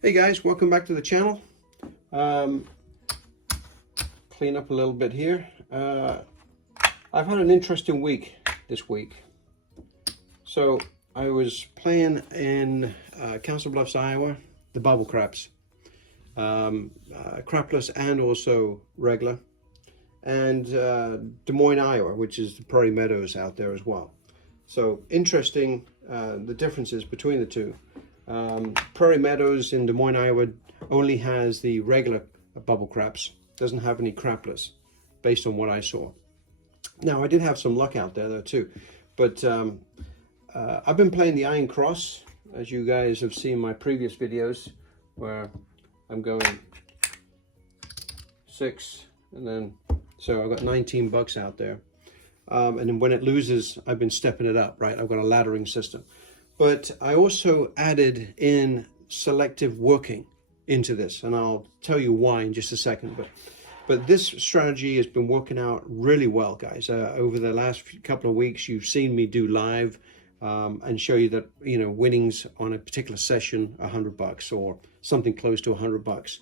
Hey guys, welcome back to the channel. Clean up a little bit here. I've had an interesting week this week. So I was playing in Council Bluffs, Iowa, the bubble craps, crapless and also regular, and Des Moines, Iowa, which is the Prairie Meadows out there as well. So interesting, the differences between the two. Prairie Meadows in Des Moines, Iowa only has the regular bubble craps, doesn't have any crapless, based on what I saw. Now, I did have some luck out there though too, but I've been playing the Iron Cross, as you guys have seen my previous videos, where I'm going 6, and then, so I've got 19 bucks out there. And then when it loses, I've been stepping it up, right? I've got a laddering system. But I also added in selective working into this, and I'll tell you why in just a second. But this strategy has been working out really well, guys. Over the last couple of weeks, you've seen me do live and show you that, you know, winnings on a particular session, $100 or something close to $100.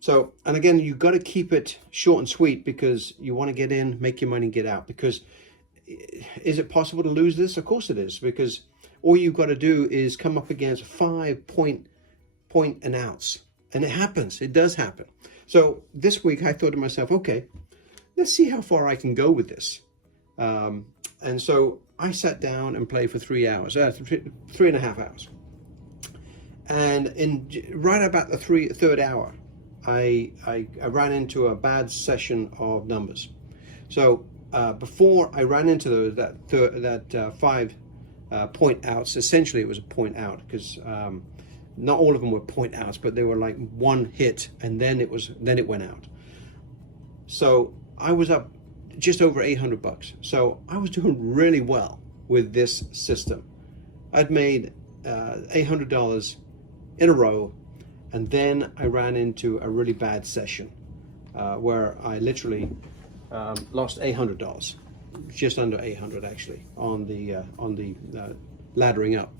So, and again, you've got to keep it short and sweet, because you want to get in, make your money, get out. Because is it possible to lose this? Of course it is, because all you've got to do is come up against 5 point an ounce. And it happens. It does happen. So this week I thought to myself, okay, let's see how far I can go with this. And so I sat down and played for 3 hours, 3.5 hours. And right about the third hour, I ran into a bad session of numbers. So before I ran into that 5 point outs, essentially it was a point out, because not all of them were point outs, but they were like one hit and then it went out. So I was up just over $800. So I was doing really well with this system. I'd made $800 in a row, and then I ran into a really bad session where I literally lost $800. Just under 800 actually on the laddering up.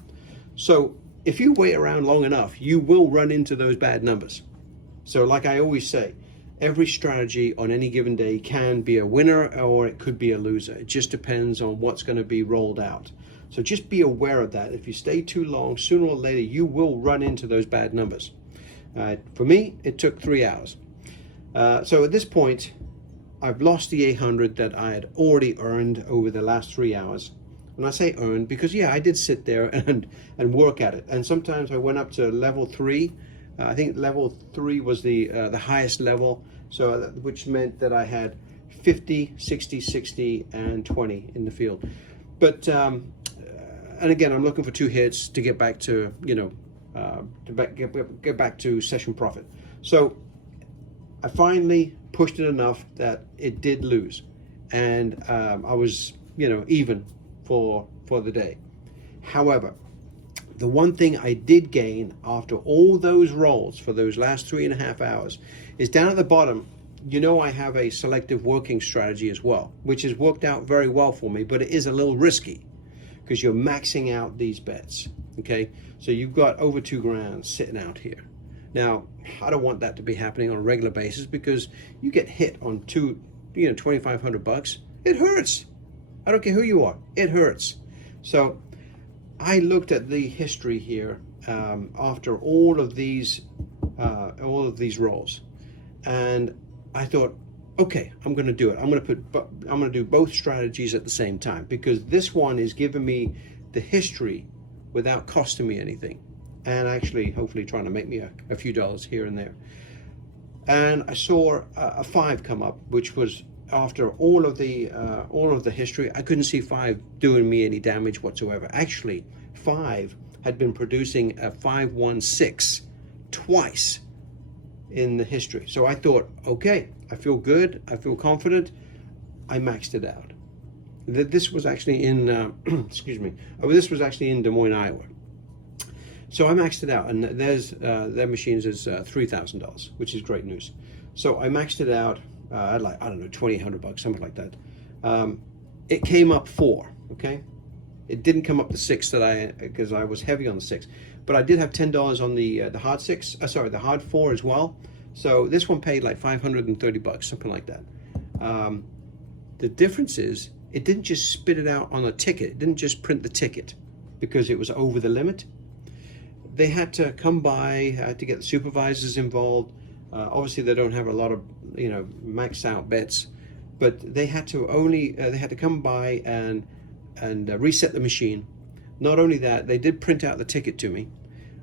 So if you wait around long enough, you will run into those bad numbers. So like I always say, every strategy on any given day can be a winner or it could be a loser. It just depends on what's going to be rolled out. So just be aware of that. If you stay too long, sooner or later you will run into those bad numbers. For me, it took 3 hours. So at this point, I've lost the 800 that I had already earned over the last 3 hours. When I say earned, because yeah, I did sit there and work at it. And sometimes I went up to level 3. I think level 3 was the highest level. So which meant that I had 50, 60, 60, and 20 in the field. But, and again, I'm looking for 2 hits to get back to, you know, get back to session profit. So I finally pushed it enough that it did lose, and I was, you know, even for the day. However, the one thing I did gain after all those rolls for those last 3.5 hours is down at the bottom. You know, I have a selective working strategy as well, which has worked out very well for me, but it is a little risky because you're maxing out these bets. Okay, so you've got over 2 grand sitting out here. Now, I don't want that to be happening on a regular basis, because you get hit on $2,500. It hurts. I don't care who you are. It hurts. So I looked at the history here after all of these rolls, and I thought, okay, I'm going to do it. I'm going to do both strategies at the same time, because this one is giving me the history without costing me anything, and actually hopefully trying to make me a few dollars here and there. And I saw a 5 come up, which was after all of the history. I couldn't see 5 doing me any damage whatsoever. Actually, 5 had been producing a 516 twice in the history. So I thought, okay, I feel good, I feel confident. I maxed it out. This was actually in excuse me, this was actually in Des Moines, Iowa. So I maxed it out, and there's their machines is $3,000, which is great news. So I maxed it out. I'd like, I don't know, $2,800, something like that. It came up 4, okay? It didn't come up to 6 because I was heavy on the 6, but I did have $10 on the hard 6. Sorry, the hard 4 as well. So this one paid like $530, something like that. The difference is it didn't just spit it out on a ticket. It didn't just print the ticket because it was over the limit. They had to come by to get the supervisors involved. Obviously, they don't have a lot of max out bets, but they had to come by and reset the machine. Not only that, they did print out the ticket to me,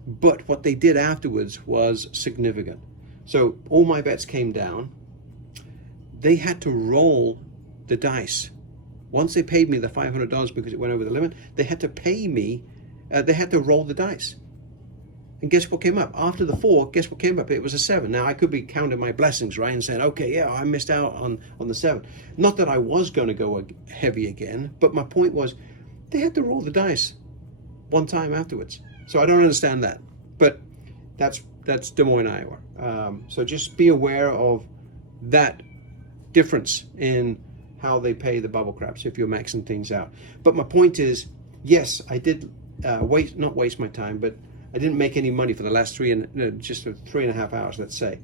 but what they did afterwards was significant. So all my bets came down. They had to roll the dice. Once they paid me the $500 because it went over the limit, they had to pay me. They had to roll the dice. And guess what came up? After the 4, guess what came up? It was a 7. Now, I could be counting my blessings, right? And saying, okay, yeah, I missed out on the 7. Not that I was going to go heavy again, but my point was they had to roll the dice one time afterwards. So I don't understand that. But that's Des Moines, Iowa. So just be aware of that difference in how they pay the bubble craps if you're maxing things out. But my point is, yes, I did not waste my time, but I didn't make any money for the last just 3.5 hours, let's say,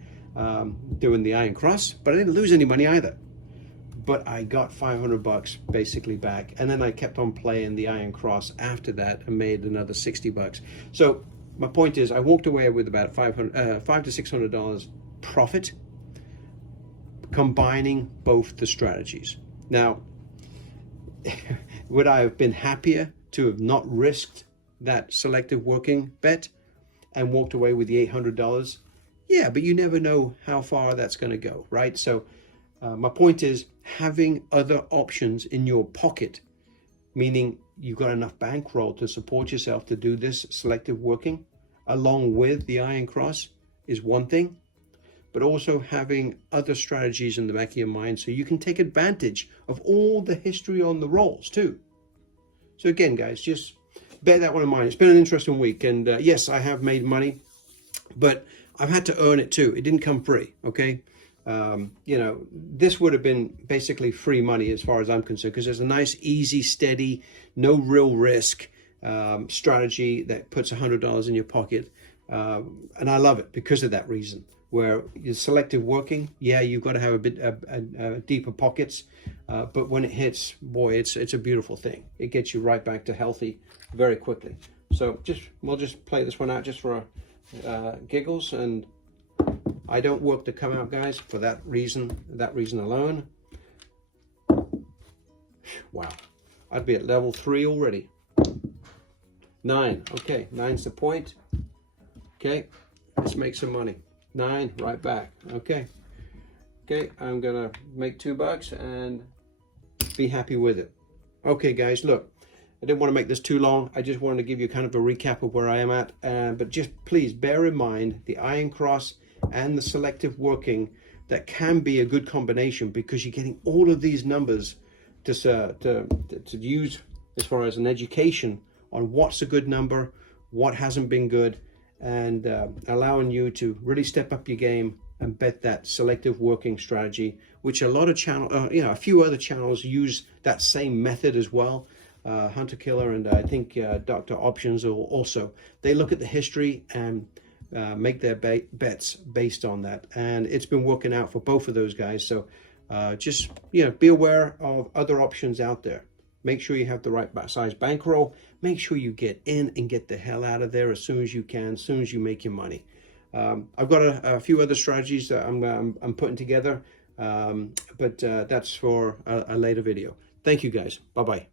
doing the Iron Cross, but I didn't lose any money either. But I got $500 basically back, and then I kept on playing the Iron Cross after that and made another $60. So my point is, I walked away with about $500 to $600 profit, combining both the strategies. Now, would I have been happier to have not risked that selective working bet and walked away with the $800? Yeah, but you never know how far that's going to go, right? So my point is having other options in your pocket, meaning you've got enough bankroll to support yourself to do this selective working along with the Iron Cross is one thing, but also having other strategies in the back of your mind so you can take advantage of all the history on the rolls too. So again, guys, just bear that one in mind. It's been an interesting week, and yes, I have made money, but I've had to earn it too. It didn't come free, okay? This would have been basically free money as far as I'm concerned, because there's a nice, easy, steady, no real risk strategy that puts $100 in your pocket, and I love it because of that reason. Where you're selective working, yeah, you've got to have a bit deeper pockets, but when it hits, boy, it's a beautiful thing. It gets you right back to healthy very quickly. So we'll just play this one out just for giggles, and I don't work to come out, guys, for that reason alone. Wow, I'd be at level 3 already. 9, okay, 9's the point. Okay, let's make some money. 9, right back. Okay, I'm gonna make $2 and be happy with it. Okay, guys, look, I didn't want to make this too long. I just wanted to give you kind of a recap of where I am at, but just please bear in mind the Iron Cross and the selective working. That can be a good combination because you're getting all of these numbers to use as far as an education on what's a good number, what hasn't been good, and allowing you to really step up your game and bet that selective working strategy, which a lot of a few other channels use that same method as well. Hunter Killer and I think Dr. Options also. They look at the history and make their bets based on that, and it's been working out for both of those guys. So just be aware of other options out there. Make sure you have the right size bankroll. Make sure you get in and get the hell out of there as soon as you can, as soon as you make your money. I've got a few other strategies that I'm putting together, but that's for a later video. Thank you, guys. Bye-bye.